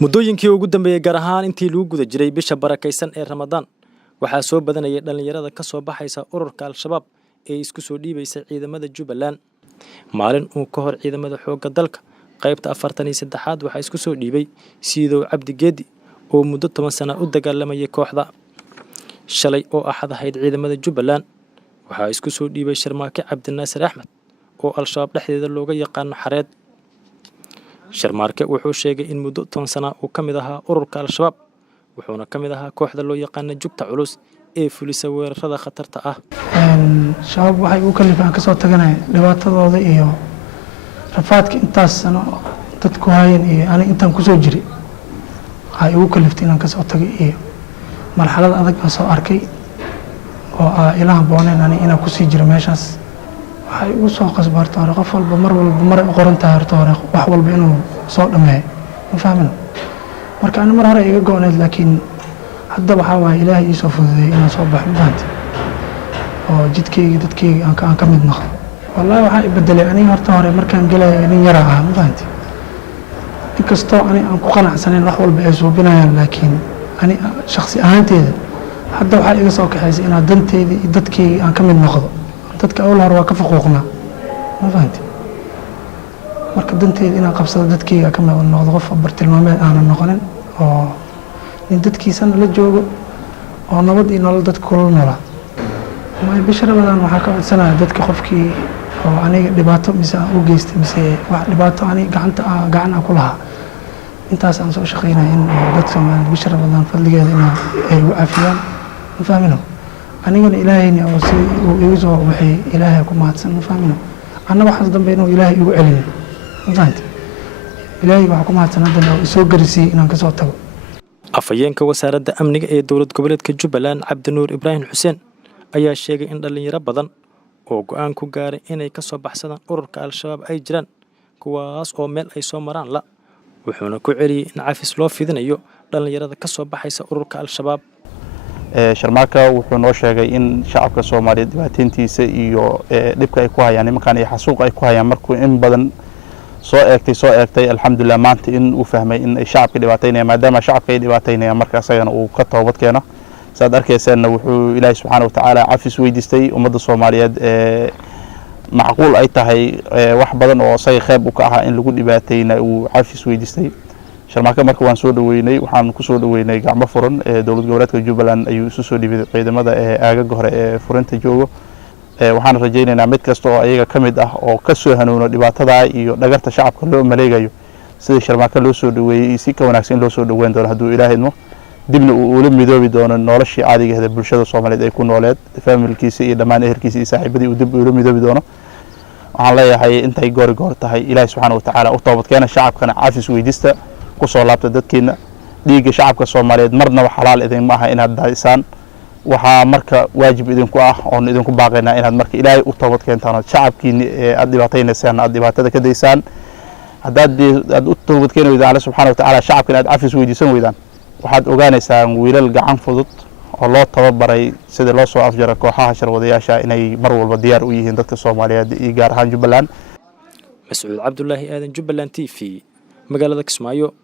muddooyinkii ugu dambeeyay gaar ahaan intii lagu guda jiray bisha barakaysan ee Ramadaan waxaa soo badanayay dhalinyarada ka soo baxaysa ururka Al-Shabaab ee isku soo dhiibaysa ciidamada Jubbaland maalin uu ka hor ciidamada xoogga dalka qaybta 43aad waxa isku soo dhiibay Siidow Cabdi Geedi oo muddo 10 sano u dagaalamayay kooxda shalay oo axad ahayd ciidamada Jubbaland waxa isku soo dhiibay Sharmaake Cabdinaasir Axmed oo Al-Shabaab dhexdeeda looga yaqaan xareed Sharmaake wuxuu sheegay in muddo 10 sano uu kamid ahaa ururka Al-Shabaab wuxuuna kamid ahaa kooxda loo yaqaan Jugta Culus ee fulisa weerarada khatarta ah shabaab waxay u kalifaan ka soo taganay dhibaatadooda iyo rafaadka intaas sano dadku hayeen iyo ani intaan ku soo jiray ay ugu kaliftay inaan ka soo tagay iyo marxalad adag aan soo arkay oo ilaaha booneen ani inaan ku sii jiro meeshaas waxay u soo qasbartay hore qof walba mar qoran tahay hore wax walba inuu soo dhameeyo ma fahmin marka aan mar hore iga gooneed laakiin hadda waxa waay ilaahay ii soo fududeeyay inaan soo baxo maanta oo jidkeyga dadkeyga aan ka mid noqdo wallahi waxa ibedelay aniga horta hore markaan galay nin yar ah ma fahanti inkastoo aan ku qanacsaneyn wax walba ay suubinayaan laakiin ani shakhsi ahaanteeda hadda waxa iga soo kaxaysay inaan danteeda iyo dadkeyga aan ka mid noqdo dadka awal hore waa ka faquuqnaa ma fahanti marka danteeda inaan qabsado dadkeyga ka mid noqdo qof bartilmaameed aanan noqonin oo in dadkiisana la joogo oo nabad iyo nolol dadka kula noolaa ma bisha Ramadaan waxa ka codsanaya dadka qofkii oo aniga dhibaato mise u geystay mise wax dhibaato aniga gacan ku lahaa intaas aan soo shaqeynaa in dadka bisha Ramadaan fadligeeda ay u afiyaan ma fahmino anigana ilaahayna oo si uu igu soo waxay ilaahay ku mahadsan ma fahmino annaga waxa dambe inuu ilaahay igu celin ma fahanti ilaahay waxa ku mahadsan hadda soo garisay inaan ka soo tago afayeenka wasaaradda amniga ee dowlad goboleedka Jubbaland Cabdinuur Ibraahim Xuseen ayaa sheegay in dhalinyaro badan oo go'aan ku gaaray inay ka soo baxsadaan ururka Al-Shabaab ay jiraan kuwaas oo meel ay soo maraan la wuxuuna ku celiyay in cafis loo fidinayo dhalinyarada ka soo baxaysa ururka Al-Shabaab Sharmaake wuxuu noo sheegay in shacabka Soomaaliyeed dhibaatayntiisa iyo dhibka ay ku hayaan nimankan iyo xasuuq ay ku hayaan markuu in badan soo eegtay alxamdulillah maanta in uu fahmay in ay shacabka dhibaataynayaan maadaama shacabka ay dhibaataynayaan marka asagana uu ka toobad keeno saad arkaysan wuxuu Ilaahay subhanahu wa ta'ala cafis weydiistay ummadda Soomaaliyeed macquul ay tahay wax badan oo say qayb u ka ahaa in lagu dhibaatayna uu cafis weydiistay Sharmaake marka waan soo dhaweynay waxaan ku soo dhaweynay gacmo furan dowlad goboleedka Jubbaland ayuu isu soo dhibay ciidamada aagaga hore ee furinta joogo waxaan rajaynaynaa mid kasta oo ayaga kamid ah oo ka soo hanuuno dhibaatada iyo dhagarta shacabka loo maleegayo sida Sharmaake loo soo dhaweeyay si ka wanaagsan loo soo dhaweyn doono haduu Ilaahay idmo dibna uu la midoobi doono noloshii caadiga ah ee bulshada Soomaaliyeed ay ku nooleed familkiisa iyo dhamaan ehelkiisa iyo saaxiibadii uu dib u la midoobi doono waxaan leeyahay intay goor tahay Ilaahay subhanahu wa ta'ala u toobad keena shacabkana cafis weydiista ku soo laabta dadkeena dhiiga shacabka Soomaaliyeed marna wax xalaal idin ma aha inaad daadisaan waxa marka waajib idinku ah oo idinku baaqayna inaad marka Ilaahay u toobad keentaan shacabkiina aad dhibaataynaysan aad dhibaatada ka daysaan hadaad u toobad keenaydo Alle subhanahu wa ta'ala shacabkina aad cafis weydiisan weydaan waxaad ogaanaysaan wiilal gacan fudud oo loo tababaray sida loo soo afjaro kooxaha sharwadayaasha inay mar walba diyaar u yihiin dadka Soomaaliyeed iyo gaar ahaan Jubbaland Mas'uud Cabdullaahi Aadan Jubbaland TV magaalada Kismaayo